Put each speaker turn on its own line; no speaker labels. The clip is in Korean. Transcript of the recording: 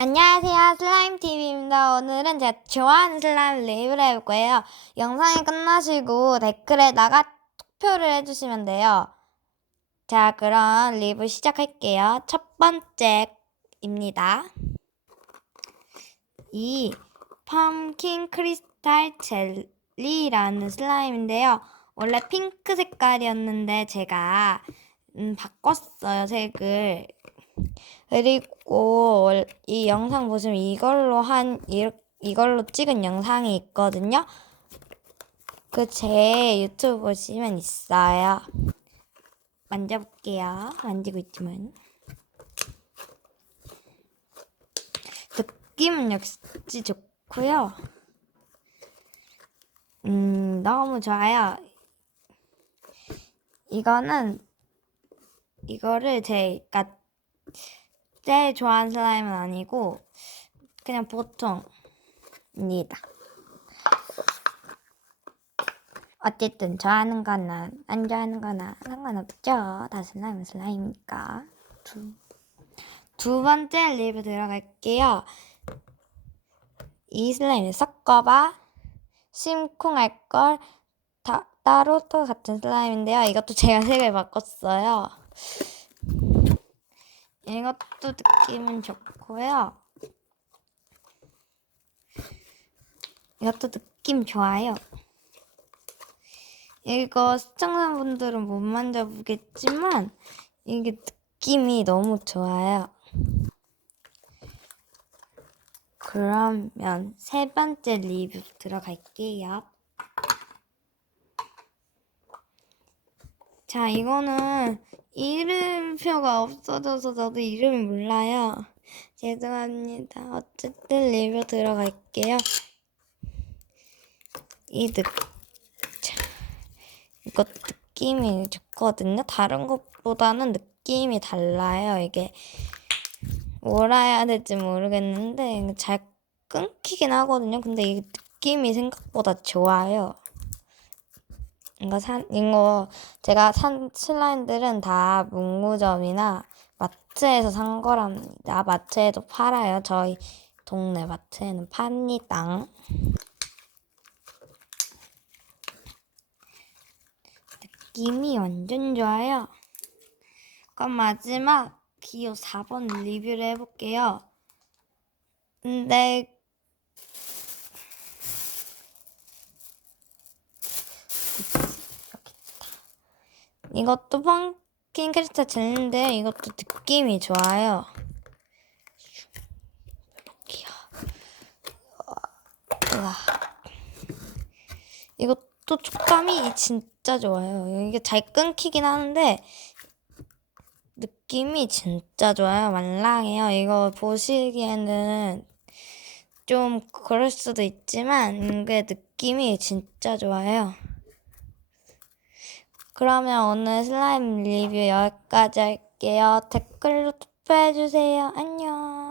안녕하세요. 슬라임TV입니다. 오늘은 제가 좋아하는 슬라임 리뷰를 해볼 거예요. 영상이 끝나시고 댓글에다가 투표를 해주시면 돼요. 자, 그럼 리뷰 시작할게요. 첫 번째입니다. 이 펌킨 크리스탈 젤리라는 슬라임인데요. 원래 핑크 색깔이었는데 제가 음, 바꿨어요, 색을. 그리고 월- 이 영상 보시면 이걸로 한 이- 이걸로 찍은 영상이 있거든요. 그 제 유튜브 보시면 있어요. 만져볼게요. 만지고 있지만 느낌은 역시 좋고요. 음 너무 좋아요. 이거는 이거를 제가 제일 좋아하는 슬라임은 아니고 그냥 보통입니다. 어쨌든 좋아하는 거나 안 좋아하는 거나 상관없죠. 다 슬라임은 슬라임이니까. 두, 두 번째 리뷰 들어갈게요. 이 슬라임을 섞어봐. 심쿵할 걸 다, 따로 또 같은 슬라임인데요. 이것도 제가 색을 바꿨어요. 이것도 느낌은 좋고요. 이것도 느낌 좋아요. 이거 시청자분들은 못 만져보겠지만 이게 느낌이 너무 좋아요. 그러면 세 번째 리뷰 들어갈게요. 자, 이거는 이름표가 없어져서 저도 이름이 몰라요. 죄송합니다. 어쨌든 리뷰 들어갈게요. 이 느, 자, 이거 느낌이 좋거든요. 다른 것보다는 느낌이 달라요. 이게 뭐라 해야 될지 모르겠는데 잘 끊기긴 하거든요. 근데 이 느낌이 생각보다 좋아요. 이거 산 이거 제가 산 슬라임들은 다 문구점이나 마트에서 산 거랍니다. 마트에도 팔아요. 저희 동네 마트에는 팝니다. 느낌이 완전 좋아요. 그럼 마지막 기호 4번 리뷰를 해볼게요. 근데 이것도 펑킨 크리스탈 젤리인데 이것도 느낌이 좋아요. 우와. 이것도 촉감이 진짜 좋아요. 이게 잘 끊기긴 하는데 느낌이 진짜 좋아요. 말랑해요. 이거 보시기에는 좀 그럴 수도 있지만 이게 느낌이 진짜 좋아요. 그러면 오늘 슬라임 리뷰 여기까지 할게요. 댓글로 투표해주세요. 안녕.